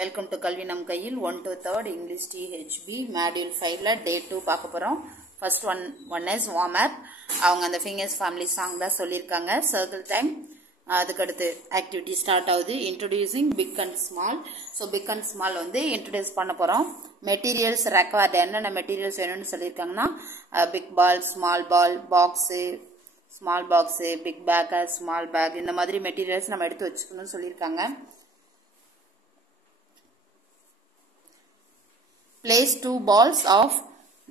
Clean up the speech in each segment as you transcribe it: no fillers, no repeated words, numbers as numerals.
Welcome to Kalvi Nam Kayil 1 to 3rd English THB Module 5 la Day 2 பார்க்க போறோம். First one is warm up. அவங்க அந்த Fingers Family song தான் சொல்லிருக்காங்க. Circle time. அதுக்கு அடுத்து activity start ஆகுது. Introducing big and small. So big and small வந்து introduce பண்ண போறோம். Materials required. என்னென்ன materials வேணும்னு சொல்லிருக்காங்கன்னா big ball, small ball, box, small box, big bag, small bag இந்த மாதிரி materials நம்ம எடுத்து வச்சுக்கணும்னு சொல்லிருக்காங்க. Place 2 balls of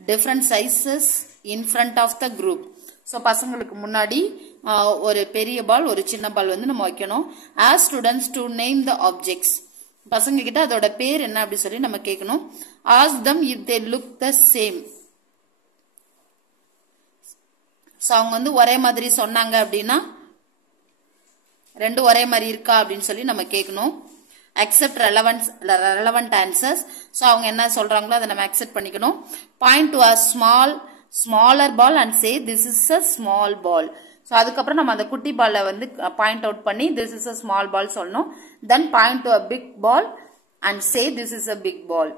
different sizes in front of the group. So பசங்களுக்கு முன்னாடி ஒரு பெரிய பால் ஒரு சின்ன பால் வந்து நம்ம வைக்கணும். Ask students to name the objects. பசங்க கிட்ட அதோட பேர் என்ன அப்படி சொல்லி நம்ம கேட்கணும். Ask them if they look the same. So அவங்க வந்து ஒரே மாதிரி சொன்னாங்க அப்படின்னா ரெண்டு ஒரே மாதிரி இருக்கா அப்படின்னு சொல்லி நம்ம கேட்கணும். Accept relevant answers. So அவங்க என்ன சொல்றாங்களோ அதை நம்ம accept பண்ணிக்கணும். Point to a smaller ball and say this is a small ball. So அதுக்கப்புறம் நம்ம அந்த குட்டி பால்ல வந்து பாயிண்ட் அவுட் பண்ணி this is a small ball சொல்லணும். Then point to a big ball and say this is a big ball.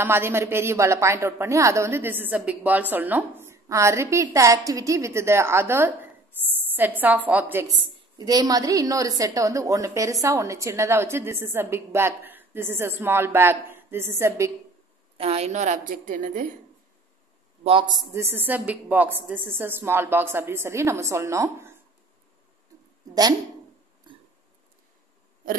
நம்ம அதே மாதிரி பெரிய பால்ல பாயிண்ட் அவுட் பண்ணி அதை வந்து this is a big ball சொல்லணும். Repeat the activity with the other sets of objects. இதே மாதிரி இன்னொரு செட்டை வந்து ஒன்னு பெருசா ஒன்னு சின்னதா வச்சு this is a big bag, this is a small bag, this is a big இன்னொரு ஆப்ஜெக்ட் என்னது box, this is a big box, this is a small box அப்படி சொல்லி நம்ம சொல்லணும். Then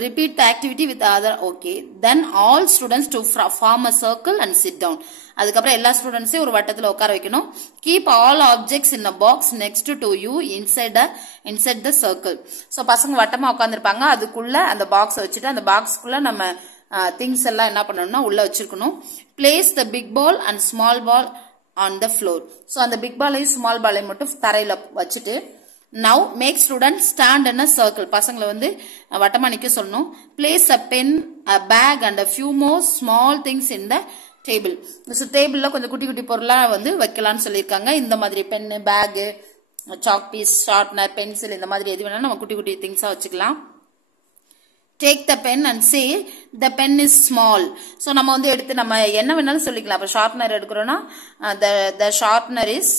repeat the activity with the other. Okay, then all students to form a circle and sit down. அதுக்கப்புறம் எல்லா ஸ்டூடெண்ட்ஸையும் ஒரு வட்டத்துல உட்கார வைக்கணும். Keep all objects in a box next to you inside the circle. So பசங்க வட்டமா உட்கார்ந்திருப்பாங்க. அதுக்குள்ள அந்த பாக்ஸ் வச்சுட்டு அந்த பாக்ஸ்க்குள்ள நம்ம திங்ஸ் எல்லாம் என்ன பண்ணணும்னா உள்ள வச்சிருக்கணும். Place the big ball and small ball on the floor. So அந்த big balலையும் small balலையும் மட்டும் தரையில வச்சுட்டு now make students stand in a circle. பசங்களை வந்து வட்டமா நிக்க சொல்லணும். Place a pen, a bag and a few more small things in the table. So டேபிள்ல கொஞ்சம் குட்டி குட்டி பொருளா வந்து வைக்கலாம்னு சொல்லிருக்காங்க. இந்த மாதிரி pen, bag, chalk piece, sharpener, pencil இந்த மாதிரி எது வேணாலும் நம்ம குட்டி குட்டி திங்ஸா வச்சுக்கலாம். Take the pen and say the pen is small. So நம்ம வந்து எடுத்து நம்ம என்ன வேணாலும் சொல்லிக்கலாம். அப்ப sharpener எடுக்கிறோம்னா the sharpener is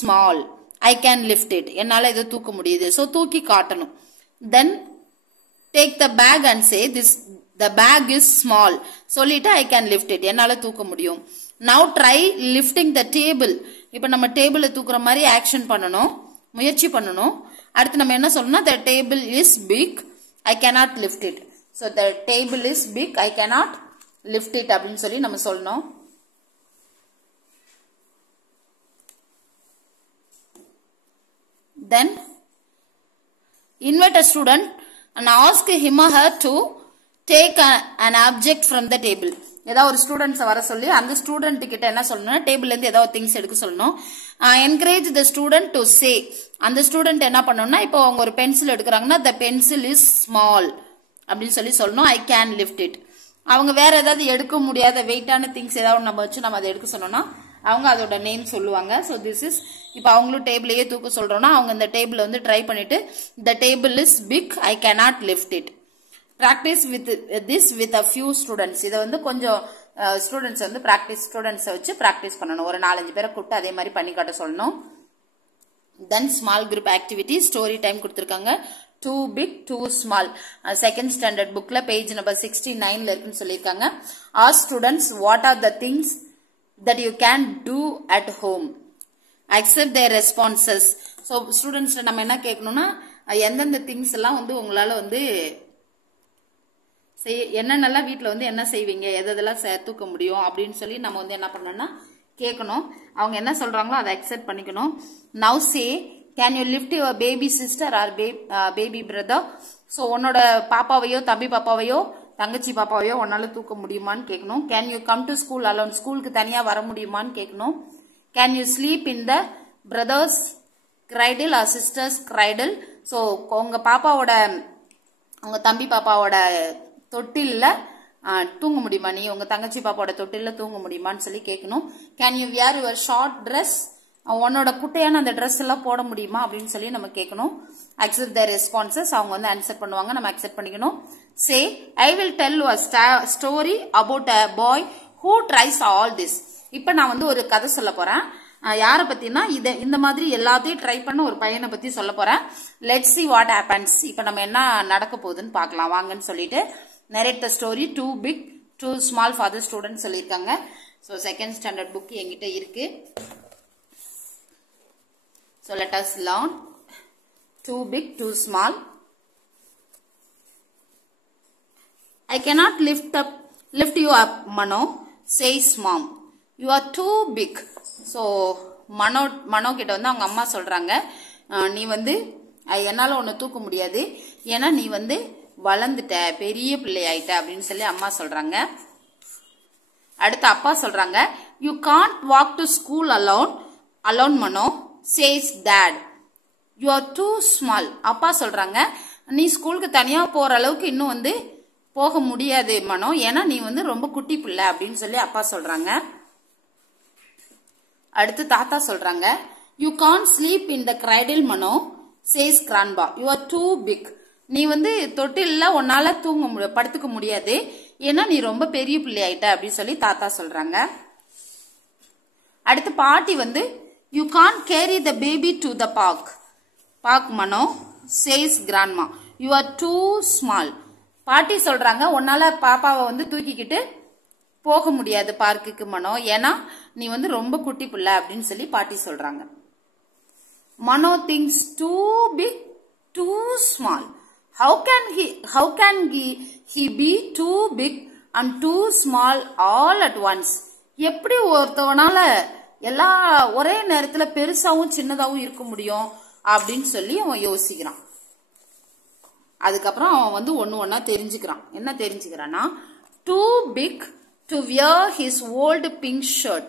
small. I can lift it. என்னால இதை தூக்க முடியுது. So தூக்கி காட்டணும். Then take the bag and say the bag is small. சொல்லிட்டு I can lift it. என்னால தூக்க முடியும். Now try lifting the table. இப்ப நம்ம டேபிளை தூக்குற மாதிரி ஆக்ஷன் பண்ணணும், முயற்சி பண்ணணும். அடுத்து நம்ம என்ன சொல்லணும்? The table is big. I cannot lift it. So the table is big. I cannot lift it அப்படின்னு சொல்லி நம்ம சொல்லணும். Then invite a student and ask him or her to take an object from the table. ஏதாவது ஒரு students வர சொல்லி அந்த student கிட்ட என்ன சொல்லணும்? டேபிள்ல இருந்து ஏதாவது திங்ஸ் எடுக்க சொல்லணும். Encourage the student to say. அந்த ஸ்டூடெண்ட் என்ன பண்ணணும்னா இப்போ அவங்க ஒரு pencil எடுக்கிறாங்கன்னா the pencil is small அப்படின்னு சொல்லி சொல்லணும். I can lift it. அவங்க வேற ஏதாவது எடுக்க முடியாத வெயிட்டான திங்ஸ் ஏதாவது நம்ம வச்சு நம்ம அதை எடுக்க சொன்னோம்னா அவங்க அதோட நேம் சொல்லுவாங்க. ஸோ திஸ் இஸ் இப்போ அவங்களும் டேபிளையே தூக்க சொல்றோம்னா அவங்க இந்த டேபிள் வந்து ட்ரை பண்ணிட்டு the table is big, I cannot lift it. Practice with this with a few students. இதை வந்து கொஞ்சம் ஸ்டூடெண்ட்ஸ் வந்து ஸ்டூடெண்ட்ஸை வச்சு ப்ராக்டிஸ் பண்ணணும். ஒரு 4-5 பேரை கூப்பிட்டு அதே மாதிரி பண்ணி காட்ட சொல்லணும். Then small group activity story time கொடுத்திருக்காங்க. Too big, too small. Second standard bookல page number 69ல இருக்குன்னு சொல்லியிருக்காங்க. Ask students what are the things that you can do at home. Accept their responses. So students நம்ம என்ன கேட்கணும்னா எந்தெந்த things எல்லாம் வந்து உங்களால வந்து என்னென்னலாம் வீட்டில் வந்து என்ன செய்வீங்க, எதெல்லாம் தூக்க முடியும் அப்படின்னு சொல்லி நம்ம வந்து என்ன பண்ணணும்னா கேட்கணும். அவங்க என்ன சொல்றாங்களோ அதை அக்செப்ட் பண்ணிக்கணும். Now say, can you lift your baby sister or baby brother? So உன்னோட பாப்பாவையோ தம்பி பாப்பாவையோ தங்கச்சி பாப்பாவையோ உன்னால தூக்க முடியுமான்னு கேட்கணும். Can you come to school alone? ஸ்கூலுக்கு தனியா வர முடியுமான்னு கேட்கணும். Can you sleep in the brother's cradle or sister's cradle? So உங்க பாப்பாவோட உங்க தம்பி பாப்பாவோட தொட்டில்ல தூங்க முடியுமா, நீ உங்க தங்கச்சி பாப்பாவோட தொட்டில்ல தூங்க முடியுமான்னு சொல்லி கேட்கணும். Can you wear your short dress உன்னோட குட்டையான அந்த ட்ரெஸ் எல்லாம் போட முடியுமா அப்படின்னு சொல்லி நம்ம கேட்கணும். Accept the responses. அவங்க வந்து ஆன்சர் பண்ணுவாங்க, நம்ம அக்செப்ட் பண்ணிக்கணும். Say I will tell you story about a boy who tries all this. இப்ப நான் வந்து ஒரு கதை சொல்ல போறேன். யார பத்தினா இந்த மாதிரி எல்லாத்தையும் ட்ரை பண்ண ஒரு பையனை பத்தி சொல்ல போறேன். Let's see what happens. இப்ப நம்ம என்ன நடக்க போகுதுன்னு பார்க்கலாம் வாங்கன்னு சொல்லிட்டு narrate the story too big too small for the students சொல்லிருக்காங்க. So second standard book என்கிட்ட இருக்கு. So let us learn. Too big too small. I cannot lift you up, Mano, says mom. You are too big. So மனோ கிட்ட வந்து அவங்க அம்மா சொல்றாங்க, நீ வந்து என்னால உன்னை தூக்க முடியாது, ஏன்னா நீ வந்து வளர்ந்துட்ட, பெரிய பிள்ளை ஆயிட்ட அப்படின்னு சொல்லி அம்மா சொல்றாங்க. அடுத்து அப்பா சொல்றாங்க, you can't walk to school alone Mano, says dad. You are too small. அப்பா சொல்றாங்க, நீ ஸ்கூலுக்கு தனியா போற அளவுக்கு இன்னும் வந்து போக முடியாது மனோ, ஏன்னா நீ வந்து ரொம்ப குட்டி பிள்ளை அப்படின்னு சொல்லி அப்பா சொல்றாங்க. அடுத்து தாத்தா சொல்றாங்க, you can't sleep in the cradle Mano, says grandpa. You are too big. நீ வந்து தொட்டில உன்னால படுத்துக்க முடியாது, ஏன்னா நீ ரொம்ப பெரிய பிள்ளை ஆயிட்ட அப்படின்னு சொல்லி தாத்தா சொல்றாங்க. அடுத்து பாட்டி வந்து, you can't carry the baby to the park Mano, says grandma. You are too small. பாட்டி சொல்றாங்க, உன்னால பாப்பாவை வந்து தூக்கிக்கிட்டு போக முடியாது பார்க்குக்கு மனோ, ஏன்னா நீ வந்து ரொம்ப குட்டி பிள்ளை அப்படின்னு சொல்லி பாட்டி சொல்றாங்க. Mano thinks too big too small. How can he be too big and too small all at once? எப்படி ஒருத்தவனால எல்லா ஒரே நேரத்துல பெருசாவும் சின்னதாவும் இருக்க முடியும் அப்படின்னு சொல்லி அவன் யோசிக்கிறான். அதுக்கப்புறம் அவன் வந்து ஒன்னா தெரிஞ்சுக்கிறான். என்ன தெரிஞ்சுக்கிறான்னா, too big to wear his old pink shirt.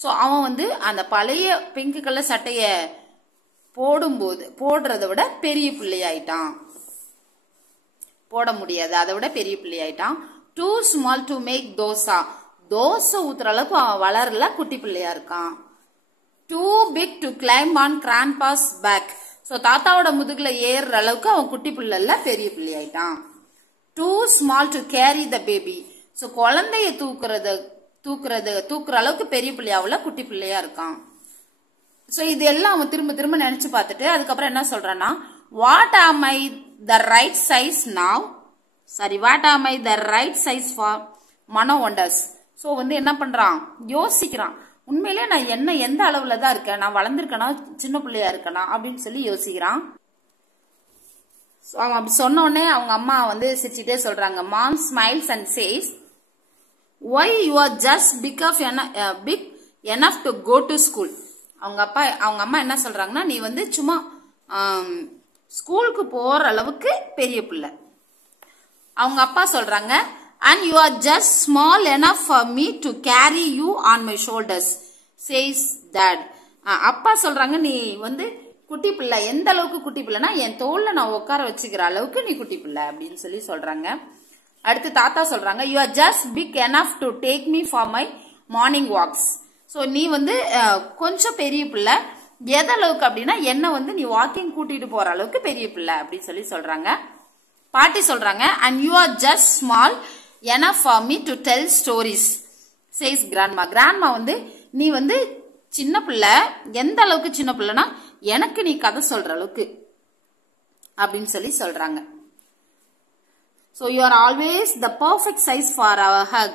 So அவன் வந்து அந்த பழைய பிங்க் கலர் சட்டைய போடுறத விட பெரிய பிள்ளையாயிட்டான். போட முடியாது, அதை விட பெரிய பிள்ளையாயிட்டான். Too small to make dosa ஊத்துற அளவுக்கு அவன் வளரல, குட்டி பிள்ளையா இருக்கான். Too big to climb on grandpa's back. So தாத்தாவோட முதுகுல ஏறுற அளவுக்கு அவன் குட்டி பிள்ளை இல்ல, பெரிய பிள்ளையாயிட்டான். Too small to carry the baby. So குழந்தைய தூக்குற அளவுக்கு பெரிய பிள்ளையாவுல, குட்டி பிள்ளையா இருக்கான். சோ இது எல்லாம் அவன் திரும்ப திரும்ப நினைச்சு பார்த்துட்டு அதுக்கப்புறம் என்ன சொல்றான்னா, வாட் ஆம் ஐ the right size now, what ஆம் ஐ the right size for Mano wonders. So வந்து என்ன பண்றான், யோசிக்கிறான், உண்மையிலே நான் எந்த அளவுல தான் இருக்கேன், நான் வளர்ந்துருக்கேனா சின்ன பிள்ளையா இருக்கேனா அப்படின்னு சொல்லி யோசிக்கிறான். அவன் அப்படி சொன்ன உடனே அவங்க அம்மா வந்து சிரிச்சுட்டே சொல்றாங்க, mom smiles and says, why you are just big enough to go to school. அவங்க அம்மா என்ன சொல்றாங்கன்னா, நீ வந்து சும்மா ஸ்கூலுக்கு போற அளவுக்கு பெரிய பிள்ளை. அவங்க அப்பா சொல்றாங்க, and you are just small enough for me to carry you on my shoulders, says dad. அப்பா சொல்றாங்க, நீ வந்து குட்டி பிள்ளை, எந்த அளவுக்கு குட்டி பிள்ளைனா என் தோல்ல நான் உட்கார வச்சுக்கிற அளவுக்கு நீ குட்டி பிள்ளை அப்படின்னு சொல்லி சொல்றாங்க. அடுத்து தாத்தா சொல்றாங்க, you are just big enough to take me for my morning walks. So நீ வந்து கொஞ்சம் பெரிய பிள்ளை, எந்த அளவுக்கு அப்படின்னா என்ன வந்து நீ வாக்கிங் கூட்டிட்டு போற அளவுக்கு பெரிய பிள்ளை அப்படின்னு சொல்லி சொல்றாங்க. பாட்டி சொல்றாங்க, and you are just small enough for me to tell stories, says grandma. grandma வந்து நீ வந்து சின்ன பிள்ளை, எந்த அளவுக்கு சின்ன பிள்ளைனா எனக்கு நீ கதை சொல்ற அளவுக்கு அப்படின்னு சொல்லி சொல்றாங்க. So you are always the perfect size for our hug.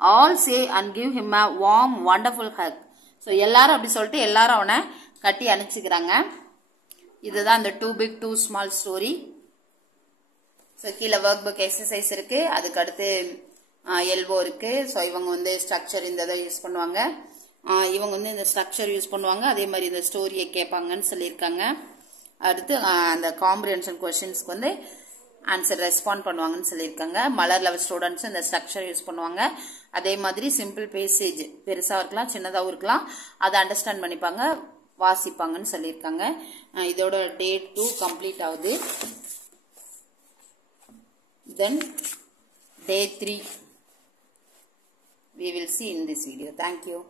All say and give him a warm wonderful hug. So எல்லாரும் அப்படி சொல்லிட்டு எல்லாரும் அவனை கட்டி அணைச்சுக்கிறாங்க. இதுதான் இந்த too big too small story. So கீழே ஒர்க் புக் எக்ஸசைஸ் இருக்கு, அதுக்கு அடுத்து எல்போ இருக்கு. ஸோ இவங்க வந்து ஸ்ட்ரக்சர் இந்த இதை யூஸ் பண்ணுவாங்க, இவங்க வந்து இந்த ஸ்ட்ரக்சர் யூஸ் பண்ணுவாங்க, அதே மாதிரி இந்த ஸ்டோரியை கேட்பாங்கன்னு சொல்லியிருக்காங்க. அடுத்து அந்த காம்ப்ரிஹென்ஷன் கொஸ்டின்ஸ்க்கு வந்து ஆன்சர் ரெஸ்பாண்ட் பண்ணுவாங்கன்னு சொல்லியிருக்காங்க. மலர் லெவல் ஸ்டூடெண்ட்ஸ் இந்த ஸ்ட்ரக்சர் யூஸ் பண்ணுவாங்க. அதே மாதிரி சிம்பிள் பேசேஜ் பெருசாக இருக்கலாம் சின்னதாகவும் இருக்கலாம், அதை அண்டர்ஸ்டாண்ட் பண்ணிப்பாங்க, வாசிப்பாங்கன்னு சொல்லியிருக்காங்க. இதோட டே 2 கம்ப்ளீட் ஆகுது. Then day 3 we will see in this video. Thank you.